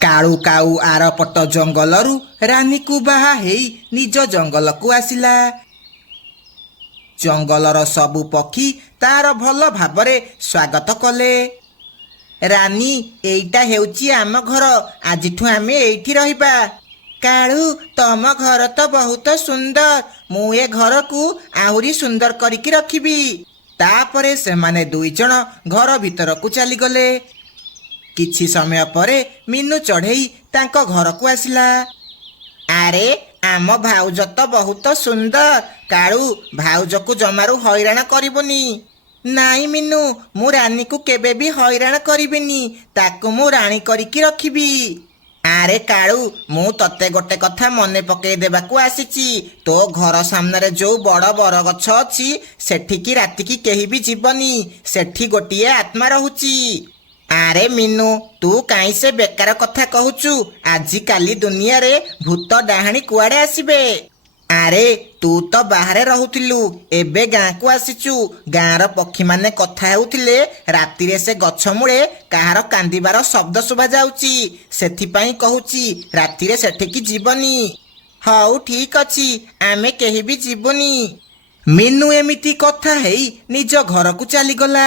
କାଳୁ କାଉ ଆରପଟ ଜଙ୍ଗଲରୁ ରାନୀକୁ ବାହା ହେଇ ନିଜ ଜଙ୍ଗଲକୁ ଆସିଲା। ଜଙ୍ଗଲର ସବୁ ପକ୍ଷୀ ତାର ଭଲ ଭାବରେ ସ୍ୱାଗତ କଲେ। ରାନୀ, ଏଇଟା ହେଉଛି ଆମ ଘର, ଆଜିଠୁ ଆମେ ଏଇଠି ରହିବା। କାଳୁ, ତମ ଘର ତ ବହୁତ ସୁନ୍ଦର, ମୁଁ ଏ ଘରକୁ ଆହୁରି ସୁନ୍ଦର କରିକି ରଖିବି। ତାପରେ ସେମାନେ ଦୁଇଜଣ ଘର ଭିତରକୁ ଚାଲିଗଲେ। କିଛି ସମୟ ପରେ ମିନୁ ଚଢ଼େଇ ତାଙ୍କ ଘରକୁ ଆସିଲା। ଆରେ, ଆମ ଭାଉଜ ତ ବହୁତ ସୁନ୍ଦର। କାଳୁ, ଭାଉଜକୁ ଜମାରୁ ହଇରାଣ କରିବୁନି। ନାଇଁ ମିନୁ, ମୁଁ ରାନୀକୁ କେବେ ବି ହଇରାଣ କରିବିନି, ତାକୁ ମୁଁ ରାଣୀ କରିକି ରଖିବି। ଆରେ କାଳୁ, ମୁଁ ତତେ ଗୋଟେ କଥା ମନେ ପକେଇ ଦେବାକୁ ଆସିଛି। ତୋ ଘର ସାମ୍ନାରେ ଯୋଉ ବଡ଼ ବରଗଛ ଅଛି, ସେଠିକି ରାତିକି କେହି ବି ଯିବନି, ସେଠି ଗୋଟିଏ ଆତ୍ମା ରହୁଛି। ଆରେ ମିନୁ, ତୁ କାହିଁ ସେ ବେକାର କଥା କହୁଛୁ? ଆଜିକାଲି ଦୁନିଆରେ ଭୂତ ଡାହାଣୀ କୁଆଡ଼େ ଆସିବେ? ଆରେ, ତୁ ତ ବାହାରେ ରହୁଥିଲୁ, ଏବେ ଗାଁକୁ ଆସିଛୁ। ଗାଁର ପକ୍ଷୀମାନେ କଥା ହେଉଥିଲେ ରାତିରେ ସେ ଗଛ ମୂଳେ କାହାର କାନ୍ଦିବାର ଶବ୍ଦ ଶୁଭାଯାଉଛି। ସେଥିପାଇଁ କହୁଛି ରାତିରେ ସେଠିକି ଯିବନି। ହଉ ଠିକ ଅଛି, ଆମେ କେହି ବି ଯିବୁନି। ମିନୁ ଏମିତି କଥା ହେଇ ନିଜ ଘରକୁ ଚାଲିଗଲା।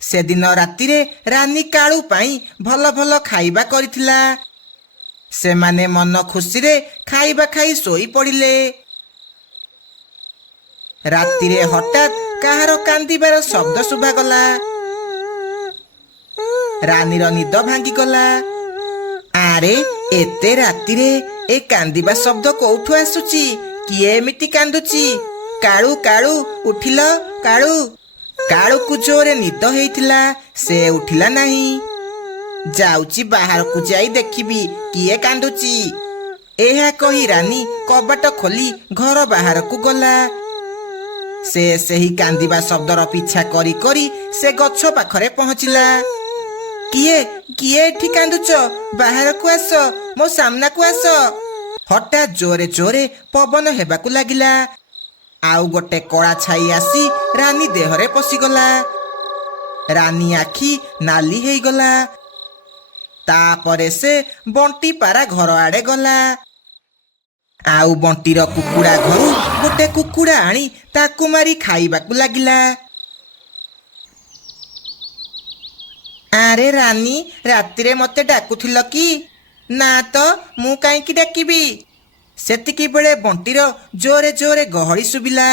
ସେଦିନ ରାତିରେ ରାନୀ କାଳୁ ପାଇଁ ଭଲ ଭଲ ଖାଇବା କରିଥିଲା। ସେମାନେ ମନ ଖୁସିରେ ଖାଇବା ଖାଇ ଶୋଇ ପଡ଼ିଲେ। ରାତିରେ ହଠାତ୍ କାହାର କାନ୍ଦିବାର ଶବ୍ଦ ଶୁଭାଗଲା। ରାନୀର ନିଦ ଭାଙ୍ଗିଗଲା। ଆରେ, ଏତେ ରାତିରେ ଏ କାନ୍ଦିବା ଶବ୍ଦ କୋଉଠୁ ଆସୁଛି? କିଏ ଏମିତି କାନ୍ଦୁଛି? କାଳୁ, କାଳୁ, ଉଠିଲ କାଳୁ। କାଳୁକୁ ଜୋରେ ନିଦ ହେଇଥିଲା, ସେ ଉଠିଲା ନାହିଁ। ଯାଉଛି ବାହାରକୁ ଯାଇ ଦେଖିବି କିଏ କାନ୍ଦୁଛି। ଏହା କହି ରାନୀ କବାଟ ଖୋଲି ଘର ବାହାରକୁ ଗଲା। ସେ ସେହି କାନ୍ଦିବା ଶବ୍ଦର ପିଛା କରି କରି ସେ ଗଛ ପାଖରେ ପହଞ୍ଚିଲା। କିଏ କିଏ ଏଠି କାନ୍ଦୁଛ? ବାହାରକୁ ଆସ, ମୋ ସାମ୍ନାକୁ ଆସ। ହଠାତ୍ ଜୋରେ ଜୋରେ ପବନ ହେବାକୁ ଲାଗିଲା। ଆଉ ଗୋଟେ କଳା ଛାଇ ଆସି ରାନୀ ଦେହରେ ପଶିଗଲା। ରାନୀ ଆଖି ନାଲି ହେଇଗଲା। ତାପରେ ସେ ବଣ୍ଟି ପାରା ଘର ଆଡ଼େ ଗଲା। ଆଉ ବଣ୍ଟିର କୁକୁଡ଼ା ଘରୁ ଗୋଟେ କୁକୁଡ଼ା ଆଣି ତାକୁ ମାରି ଖାଇବାକୁ ଲାଗିଲା। ଆରେ ରାନୀ, ରାତିରେ ମୋତେ ଡାକୁଥିଲ କି? ନା ତ, ମୁଁ କାହିଁକି ଡାକିବି? ସେତିକି ବେଳେ ବଣ୍ଟିର ଜୋରେ ଜୋରେ ଗହଳି ଶୁଭିଲା।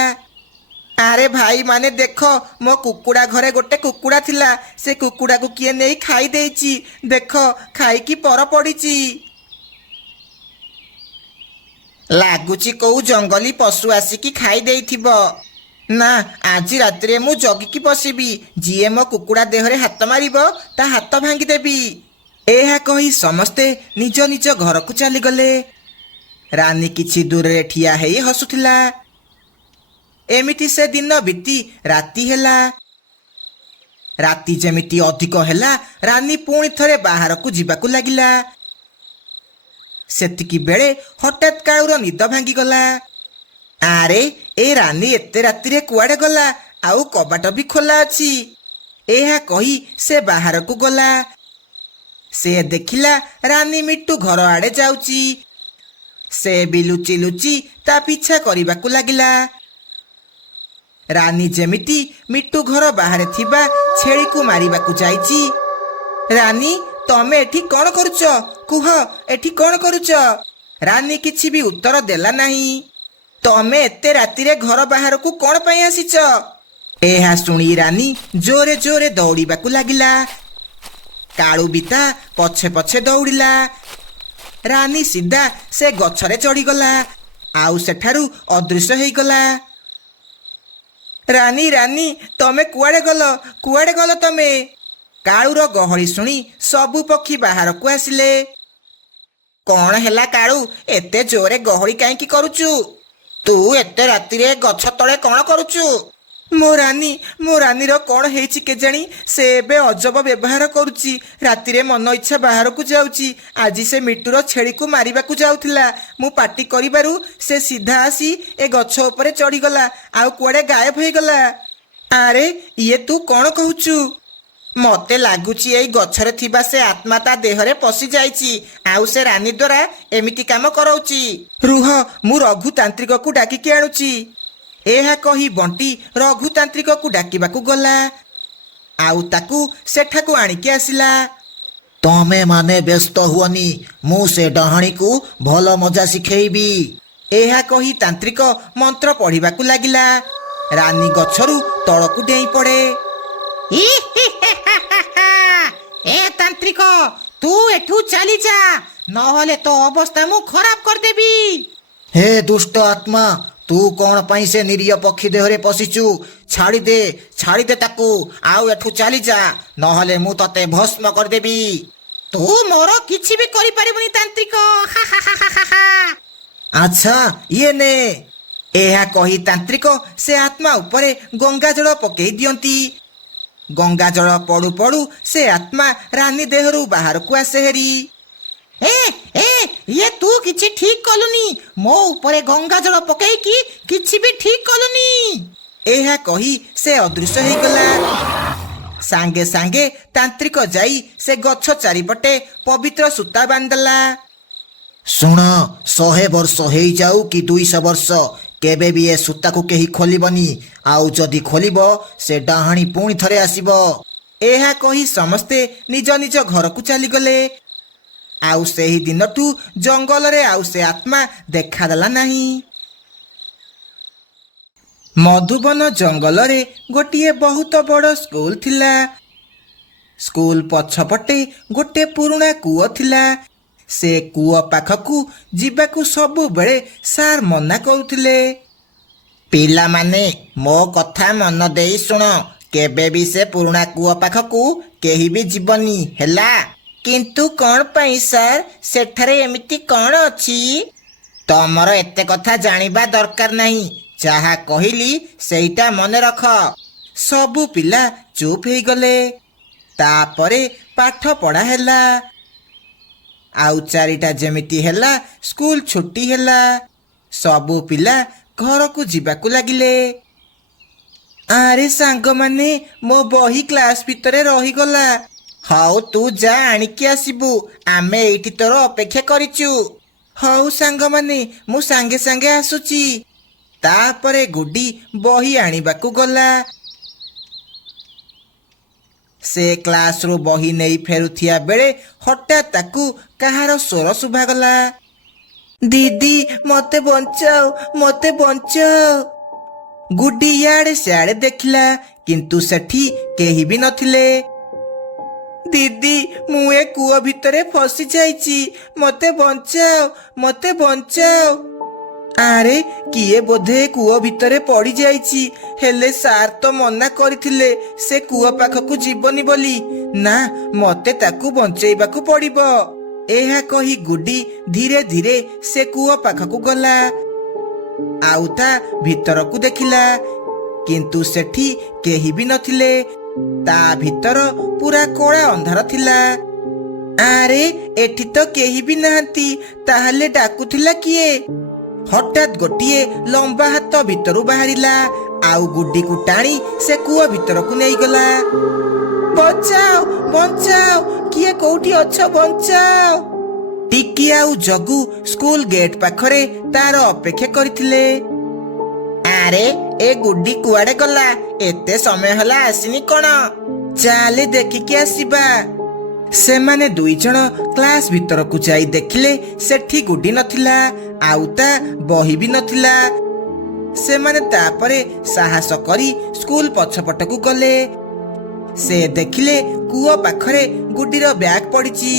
ଆରେ ଭାଇ ମାନେ ଦେଖ, ମୋ କୁକୁଡ଼ା ଘରେ ଗୋଟେ କୁକୁଡ଼ା ଥିଲା, ସେ କୁକୁଡ଼ାକୁ କିଏ ନେଇ ଖାଇ ଦେଇଛି। ଦେଖ, ଖାଇକି ପର ପଡ଼ିଛି। ଲାଗୁଛି କୋଉ ଜଙ୍ଗଲୀ ପଶୁ ଆସିକି ଖାଇ ଦେଇଥିବ। ନା, ଆଜି ରାତିରେ ମୁଁ ଜଗିକି ବସିବି। ଯିଏ ମୋ କୁକୁଡ଼ା ଦେହରେ ହାତ ମାରିବ, ତା ହାତ ଭାଙ୍ଗିଦେବି। ଏହା କହି ସମସ୍ତେ ନିଜ ନିଜ ଘରକୁ ଚାଲିଗଲେ। ରାନୀ କିଛି ଦୂରରେ ଠିଆ ହେଇ ହସୁଥିଲା। ଏମିତି ସେ ଦିନ ବିତି ରାତି ହେଲା। ରାତି ଯେମିତି ଅଧିକ ହେଲା, ରାନୀ ପୁଣି ଥରେ ବାହାରକୁ ଯିବାକୁ ଲାଗିଲା। ସେତିକି ବେଳେ ହଠାତ୍ କାଳୁର ନିଦ ଭାଙ୍ଗିଗଲା। ଆରେ, ଏ ରାନୀ ଏତେ ରାତିରେ କୁଆଡ଼େ ଗଲା? ଆଉ କବାଟ ବି ଖୋଲା ଅଛି। ଏହା କହି ସେ ବାହାରକୁ ଗଲା। ସେ ଦେଖିଲା ରାନୀ ମିଟୁ ଘର ଆଡ଼େ ଯାଉଛି। ସେ ବି ଲୁଚି ଲୁଚି ତା ପିଛା କରିବାକୁ ଲାଗିଲା। ରାନୀ ଯେମିତି ମିଟୁ ଘର ବାହାରେ ଥିବା ଛେଳିକୁ ମାରିବାକୁ ଯାଇଛି। ରାନୀ, ତମେ ଏଠି କ'ଣ କରୁଛ? କୁହ, ଏଠି କ'ଣ କରୁଛ? ରାନୀ କିଛି ବି ଉତ୍ତର ଦେଲା ନାହିଁ। ତମେ ଏତେ ରାତିରେ ଘର ବାହାରକୁ କ'ଣ ପାଇଁ ଆସିଛ? ଏହା ଶୁଣି ରାନୀ ଜୋରେ ଜୋରେ ଦୌଡ଼ିବାକୁ ଲାଗିଲା। କାଳୁ ବି ତା ପଛେ ପଛେ ଦୌଡ଼ିଲା। ରାନୀ ସିଧା ସେ ଗଛରେ ଚଢ଼ିଗଲା, ଆଉ ସେଠାରୁ ଅଦୃଶ୍ୟ ହେଇଗଲା। ରାନୀ, ରାନୀ, ତମେ କୁଆଡ଼େ ଗଲ? କୁଆଡ଼େ ଗଲ ତମେ? କାଳୁର ଗହଳି ଶୁଣି ସବୁ ପକ୍ଷୀ ବାହାରକୁ ଆସିଲେ। କ'ଣ ହେଲା କାଳୁ, ଏତେ ଜୋରେ ଗହଳି କାହିଁକି କରୁଛୁ? ତୁ ଏତେ ରାତିରେ ଗଛ ତଳେ କ'ଣ କରୁଛୁ? ମୋ ରାନୀର କ'ଣ ହେଇଛି କେଜାଣି? ସେ ଏବେ ଅଜବ ବ୍ୟବହାର କରୁଛି। ରାତିରେ ମନ ଇଚ୍ଛା ବାହାରକୁ ଯାଉଛି। ଆଜି ସେ ମିଟୁର ଛେଳିକୁ ମାରିବାକୁ ଯାଉଥିଲା। ମୁଁ ପାଟି କରିବାରୁ ସେ ସିଧା ଆସି ଏ ଗଛ ଉପରେ ଚଢ଼ିଗଲା, ଆଉ କୁଆଡ଼େ ଗାୟବ ହେଇଗଲା। ଆରେ, ଇଏ ତୁ କ'ଣ କହୁଛୁ? ମତେ ଲାଗୁଛି ଏଇ ଗଛରେ ଥିବା ସେ ଆତ୍ମା ତା ଦେହରେ ପଶି ଯାଇଛି ଆଉ ସେ ରାନୀ ଦ୍ୱାରା ଏମିତି କାମ କରଉଛି। ରୁହ, ମୁଁ ରଘୁତାନ୍ତ୍ରିକକୁ ଡାକିକି ଆଣୁଛି। ଏହା କହି ବଣ୍ଟି ରଘୁତାନ୍ତ୍ରିକକୁ ଡାକିବାକୁ ଗଲା ଆଉ ତାକୁ ସେଠାକୁ ଆଣିକି ଆସିଲା। ତମେ ମାନେ ବ୍ୟସ୍ତ ହୁଅନି, ମୁଁ ସେ ଡାହାଣୀକୁ ଭଲ ମଜା ଶିଖେଇବି। ଏହା କହି ତାନ୍ତ୍ରିକ ମନ୍ତ୍ର ପଢ଼ିବାକୁ ଲାଗିଲା। ରାନୀ ଗଛରୁ ତଳକୁ ଡେଇଁ ପଡ଼େ। ଏ ତାନ୍ତ୍ରିକ, ତୁ ଏଠୁ ଚାଲିଯା, ନହେଲେ ତୋ ଅବସ୍ଥା ମୁଁ ଖରାପ କରିଦେବି। ହେ ଦୁଷ୍ଟ ଆତ୍ମା, ତୁ କ'ଣ ପାଇଁ ସେ ନିରୀହ ପକ୍ଷୀ ଦେହରେ ପଶିଛୁ? ଛାଡ଼ିଦେ ତାକୁ, ଆଉ ଏଠୁ ଚାଲିଯା, ନହେଲେ ମୁଁ ତତେ ଭସ୍ମ କରିଦେବି। ତୁ ମୋର କିଛି ବି କରିପାରିବୁନି ତାନ୍ତ୍ରିକ। ଆଚ୍ଛା, ଇଏ ନେ। ଏହା କହି ତାନ୍ତ୍ରିକ ସେ ଆତ୍ମା ଉପରେ ଗଙ୍ଗା ଜଳ ପକେଇ ଦିଅନ୍ତି। ଗଙ୍ଗା ଜଳ ପଡୁ ପଡୁ ସେ ଆତ୍ମା ରାନୀ ଦେହରୁ ବାହାରକୁ ଆସେ ହେରି। ଇଏ ତୁ କିଛି ଠିକ କଲୁନି, ମୋ ଉପରେ ଗଙ୍ଗା ଜଳ ପକେଇକି କିଛି ବି ଠିକ କଲୁନି। ଏହା କହି ସେ ଅଦୃଶ୍ୟ ହେଇଗଲା। ସାଙ୍ଗେ ସାଙ୍ଗେ ତାନ୍ତ୍ରିକ ଯାଇ ସେ ଗଛ ଚାରିପଟେ ପବିତ୍ର ସୂତା ବାନ୍ଧିଦେଲା। ଶୁଣ, 100 ବର୍ଷ ହେଇଯାଉ କି 200 ବର୍ଷ, କେବେ ବି ଏ ସୂତାକୁ କେହି ଖୋଲିବନି। ଆଉ ଯଦି ଖୋଲିବ, ସେ ଡାହାଣୀ ପୁଣି ଥରେ ଆସିବ। ଏହା କହି ସମସ୍ତେ ନିଜ ନିଜ ଘରକୁ ଚାଲିଗଲେ। ଆଉ ସେହି ଦିନଠୁ ଜଙ୍ଗଲରେ ଆଉ ସେ ଆତ୍ମା ଦେଖାଦେଲା ନାହିଁ। ମଧୁବନ ଜଙ୍ଗଲରେ ଗୋଟିଏ ବହୁତ ବଡ଼ ସ୍କୁଲ ଥିଲା। ସ୍କୁଲ ପଛପଟେ ଗୋଟେ ପୁରୁଣା କୂଅ ଥିଲା। ସେ କୂଅ ପାଖକୁ ଯିବାକୁ ସବୁବେଳେ ସାର୍ ମନା କରୁଥିଲେ। ପିଲାମାନେ, ମୋ କଥା ମନ ଦେଇ ଶୁଣ, କେବେ ବି ସେ ପୁରୁଣା କୂଅ ପାଖକୁ କେହି ବି ଯିବନି, ହେଲା? କିନ୍ତୁ କ'ଣ ପାଇଁ ସାର୍? ସେଠାରେ ଏମିତି କ'ଣ ଅଛି? ତମର ଏତେ କଥା ଜାଣିବା ଦରକାର ନାହିଁ। ଯାହା କହିଲି ସେଇଟା ମନେ ରଖ। ସବୁ ପିଲା ଚୁପ୍ ହେଇଗଲେ। ତାପରେ ପାଠ ପଢ଼ା ହେଲା। ଆଉ 4ଟା ଯେମିତି ହେଲା, ସ୍କୁଲ ଛୁଟି ହେଲା। ସବୁ ପିଲା ଘରକୁ ଯିବାକୁ ଲାଗିଲେ। ଆରେ ସାଙ୍ଗମାନେ, ମୋ ବହି କ୍ଲାସ ଭିତରେ ରହିଗଲା। ହଉ, ତୁ ଯା ଆଣିକି ଆସିବୁ, ଆମେ ଏଇଠି ତୋର ଅପେକ୍ଷା କରିଛୁ। ହଉ ସାଙ୍ଗମାନେ, ମୁଁ ସାଙ୍ଗେ ସାଙ୍ଗେ ଆସୁଛି। ତାପରେ ଗୁଡି ବହି ଆଣିବାକୁ ଗଲା। ସେ କ୍ଲାସରୁ ବହି ନେଇ ଫେରୁଥିବା ବେଳେ ହଠାତ୍ ତାକୁ କାହାର ସ୍ୱର ଶୁଭାଗଲା। ଦିଦି, ମତେ ବଞ୍ଚାଅ, ମତେ ବଞ୍ଚାଅ। ଗୁଡି ଇଆଡେ ସିଆଡେ ଦେଖିଲା, କିନ୍ତୁ ସେଠି କେହି ବି ନଥିଲେ। ଦିଦି, ମୁଁ ଏ କୂଅ ଭିତରେ ଫସି ଯାଇଛି, ମତେ ବଞ୍ଚାଅ, ମତେ ବଞ୍ଚାଅ। ଆରେ, କିଏ ବୋଧେ କୂଅ ଭିତରେ ପଡି ଯାଇଛି। ହେଲେ ସାର୍ ତ ମନା କରିଥିଲେ ସେ କୂଅ ପାଖକୁ ଯିବନି ବୋଲି। ନା, ମତେ ତାକୁ ବଞ୍ଚେଇବାକୁ ପଡିବ। ଏହା କହି ଗୁଡି ଧୀରେ ଧୀରେ ସେ କୂଅ ପାଖକୁ ଗଲା ଆଉ ତା ଭିତରକୁ ଦେଖିଲା, କିନ୍ତୁ ସେଠି କେହି ବି ନଥିଲେ। ତା ଭିତର ପୁରା କଳା ଅନ୍ଧାର ଥିଲା। ଆରେ, ଏଠି ତ କେହି ବି ନାହାନ୍ତି, ତାହେଲେ ଡାକୁଥିଲା କିଏ? ହଠାତ୍ ଗୋଟିଏ ଲମ୍ବା ହାତ ଭିତରୁ ବାହାରିଲା ଆଉ ଗୁଡିକୁ ଟାଣି ସେ କୂଅ ଭିତରକୁ ନେଇଗଲା। ବଞ୍ଚାଅ, ବଞ୍ଚାଅ, କିଏ କୋଉଠି ଅଛ, ବଞ୍ଚାଅ। ଟିକି ଆଉ ଜଗୁ ସ୍କୁଲ ଗେଟ୍ ପାଖରେ ତାର ଅପେକ୍ଷା କରିଥିଲେ। ଆରେ, ଏ ଗୁଡି କୁଆଡେ ଗଲା? ଏତେ ସମୟ ହେଲା ଆସିନି କ'ଣ? ଚାଲେ ଦେଖିକି ଆସିବା। ସେମାନେ 2 ଜଣ କ୍ଲାସ ଭିତରକୁ ଯାଇ ଦେଖିଲେ ସେଠି ଗୁଡି ନଥିଲା ଆଉ ତା ବହି ବି ନଥିଲା। ସେମାନେ ତାପରେ ସାହସ କରି ସ୍କୁଲ ପଛପଟକୁ ଗଲେ। ସେ ଦେଖିଲେ କୂଅ ପାଖରେ ଗୁଡିର ବ୍ୟାଗ ପଡିଛି।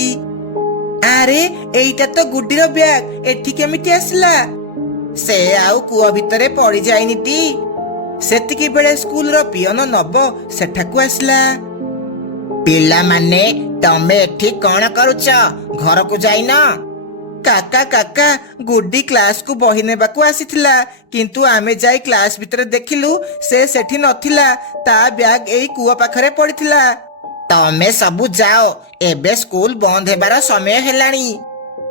ଆରେ, ଏଇଟା ତ ଗୁଡିର ବ୍ୟାଗ, ଏଠି କେମିତି ଆସିଲା? ସେ ଆଉ କୂଅ ଭିତରେ ପଡି ଯାଇନିଟି। ସେତିକି ବେଳେ ସ୍କୁଲର ପିଅନ ନବ ସେଠାକୁ ଆସିଲା। ପିଲାମାନେ, ତମେ ଏଠି କ'ଣ କରୁଛ? ଘରକୁ ଯାଇନ? କାକା, ଗୁଡି କ୍ଲାସକୁ ବହି ନେବାକୁ ଆସିଥିଲା, କିନ୍ତୁ ଆମେ ଯାଇ କ୍ଲାସ ଭିତରେ ଦେଖିଲୁ ସେ ସେଠି ନଥିଲା। ତା ବ୍ୟାଗ ଏଇ କୂଅ ପାଖରେ ପଡିଥିଲା। ତମେ ସବୁ ଯାଅ, ଏବେ ସ୍କୁଲ ବନ୍ଦ ହେବାର ସମୟ ହେଲାଣି।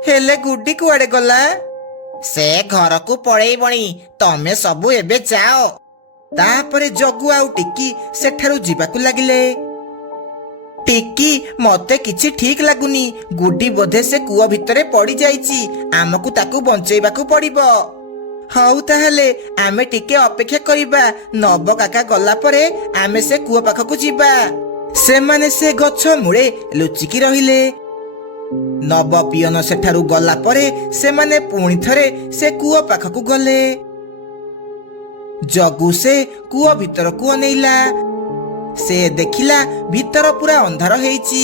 ହେଲେ ଗୁଡି କୁଆଡେ ଗଲା? ସେ ଘରକୁ ପଳେଇବଣି, ତମେ ସବୁ ଏବେ ଯାଅ। ତାପରେ ଜଗୁ ଆଉ ଟିକି ସେଠାରୁ ଯିବାକୁ ଲାଗିଲେ। ଟିକି ମତେ କିଛି ଠିକ ଲାଗୁନି। ଗୁଡି ବୋଧେ ସେ କୂଅ ଭିତରେ ପଡି ଯାଇଛି। ଆମକୁ ତାକୁ ବଞ୍ଚେଇବାକୁ ପଡିବ। ହଉ ତାହେଲେ ଆମେ ଟିକେ ଅପେକ୍ଷା କରିବା। ନବ କାକା ଗଲା ପରେ ଆମେ ସେ କୂଅ ପାଖକୁ ଯିବା। ସେମାନେ ସେ ଗଛ ମୂଳେ ଲୁଚିକି ରହିଲେ। ନବ ପିଅନ ସେଠାରୁ ଗଲା ପରେ ସେମାନେ ପୁଣି ଥରେ ସେ କୂଅ ପାଖକୁ ଗଲେ। ଜଗୁ ସେ କୂଅ ଭିତରକୁ ଅନେଇଲା। ସେ ଦେଖିଲା ଭିତର ପୁରା ଅନ୍ଧାର ହେଇଛି।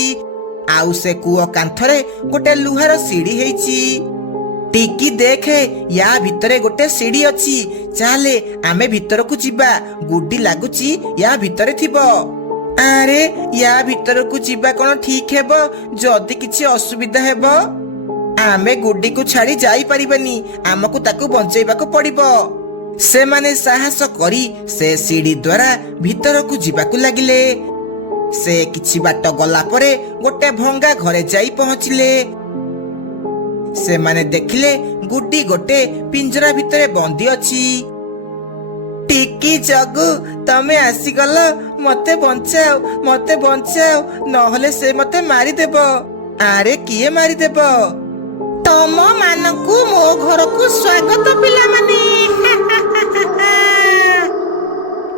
ଆଉ ସେ କୂଅ କାନ୍ଥରେ ଗୋଟେ ଲୁହାର ସିଡି ହେଇଛି। ଟିକି ଦେଖେ, ୟା ଭିତରେ ଗୋଟେ ସିଡି ଅଛି। ଚାଲେ ଆମେ ଭିତରକୁ ଯିବା। ଗୁଡି ଲାଗୁଛି ୟା ଭିତରେ ଥିବ। ଆରେ ୟା ଭିତରକୁ ଯିବା କଣ ଠିକ ହେବ? ଯଦି କିଛି ଅସୁବିଧା ହେବ ଆମେ ଗୁଡିକୁ ଛାଡି ଯାଇପାରିବାନି। ଆମକୁ ତାକୁ ବଞ୍ଚେଇବାକୁ ପଡିବ। ସେମାନେ ସାହସ କରି ସେ ସିଡି ଦ୍ୱାରା ଭିତରକୁ ଯିବାକୁ ଲାଗିଲେ। ସେ କିଛି ବାଟ ଗଲା ପରେ ଗୋଟେ ଭଙ୍ଗା ଘରେ ଯାଇ ପହଞ୍ଚିଲେ। ସେମାନେ ଦେଖିଲେ ଗୁଡି ଗୋଟେ ପିଞ୍ଜରା ଭିତରେ ବନ୍ଦୀ ଅଛି। ଟିକି, ଜଗୁ, ତମେ ଆସିଗଲ। ମତେ ବଞ୍ଚାଅ, ମତେ ବଞ୍ଚାଅ, ନହେଲେ ସେ ମତେ ମାରିଦେବ। ଆରେ କିଏ ମାରିଦେବ? ତମ ମାନଙ୍କୁ ମୋ ଘରକୁ ସ୍ୱାଗତ ପିଲାମାନେ।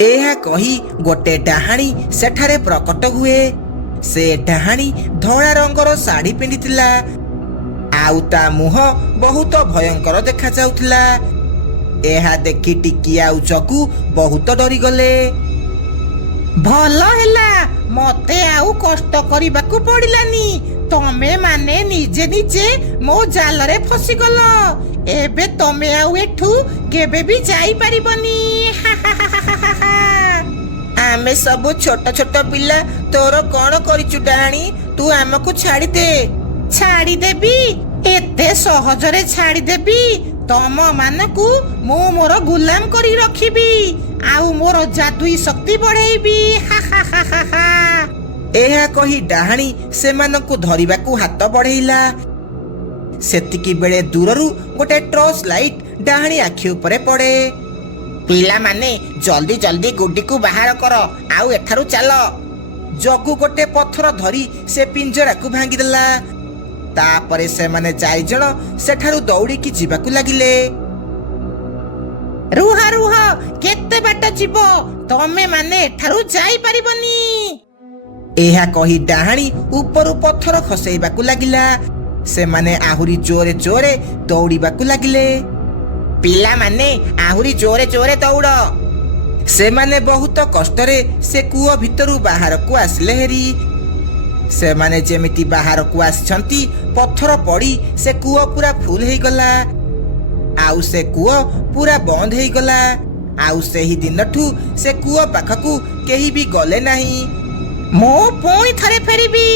ଏହା କହି ଗୋଟେ ଡାହାଣୀ ସେଠାରେ ପ୍ରକଟ ହୁଏ। ସେ ଡାହାଣୀ ଧଳା ରଙ୍ଗର ଶାଢୀ ପିନ୍ଧିଥିଲା। ଆଉ ତା ମୁହଁ ବହୁତ ଭୟଙ୍କର ଦେଖାଯାଉଥିଲା। ଏହା ଦେଖି ଟିକି ଆଉ ଜଗୁ ବହୁତ ଡରିଗଲେ। ଭଲ ହେଲା, ମତେ ଆଉ କଷ୍ଟ କରିବାକୁ ପଡିଲାନି। ତମେ ମାନେ ନିଜେ ନିଜେ ମୋ ଜାଲରେ ଫସିଗଲ। ଏବେ ତମେ ଆଉ ଏଠୁ କେବେ ବି ଯାଇପାରିବନି। ଆମେ ସବୁ ଛୋଟ ଛୋଟ ପିଲା। ତୋର କଣ କରିଛୁ ଡାହାଣୀ? ତୁ ଆମକୁ ଛାଡ଼ିଦେ। ଛାଡ଼ିଦେବି? ଏତେ ସହଜରେ ଛାଡ଼ିଦେବି? ତମ ମାନଙ୍କୁ ମୁଁ ମୋର ଗୁଲାମ କରି ରଖିବି। ଆଉ ମୋର ଜାଦୁଇ ଶକ୍ତି ବଢେଇବି। ଏହା କହି ଡାହାଣୀ ସେମାନଙ୍କୁ ଧରିବାକୁ ହାତ ବଢେଇଲା। ସେତିକି ବେଳେ ଦୂରରୁ ଗୋଟେ ଟର୍ଚ୍ଚ ଲାଇଟ୍ ଡାହାଣୀ ଆଖି ଉପରେ ପଡେ। ପିଲାମାନେ ଜଲ୍ଦି ଜଲ୍ଦି ଗୁଡିକୁ ବାହାର କର, ଆଉ ଏଠାରୁ ଚାଲ। ଜଗୁ ଗୋଟେ ପଥର ଧରି ସେ ପିଞ୍ଜରାକୁ ଭାଙ୍ଗିଦେଲା। ତାପରେ ସେମାନେ 4 ଜଣ ସେଠାରୁ ଦୌଡ଼ିକି ଯିବାକୁ ଲାଗିଲେ। ରୁହ ରୁହ, କେତେ ବାଟ ଯିବ? ତମେ ମାନେ ଏଠାରୁ ଯାଇପାରିବନି। ଏହା କହି ଡାହାଣୀ ଉପରୁ ପଥର ଖସେଇବାକୁ ଲାଗିଲା। ସେମାନେ ଆହୁରି ଜୋରେ ଜୋରେ ଦୌଡ଼ିବାକୁ ଲାଗିଲେ। ପିଲାମାନେ ଆହୁରି ଜୋରେ ଜୋରେ ଦୌଡ଼। ସେମାନେ ବହୁତ କଷ୍ଟରେ ସେ କୂଅ ଭିତରୁ ବାହାରକୁ ଆସିଲେ ହେରି। ସେମାନେ ଯେମିତି ବାହାରକୁ ଆସିଛନ୍ତି, ପଥର ପଡ଼ି ସେ କୂଅ ପୁରା ଫୁଲ ହେଇଗଲା। ଆଉ ସେ କୂଅ ପୁରା ବନ୍ଦ ହେଇଗଲା। ଆଉ ସେହି ଦିନଠୁ ସେ କୂଅ ପାଖକୁ କେହି ବି ଗଲେ ନାହିଁ। ମୁଁ ପୁଣି ଥରେ ଫେରିବି।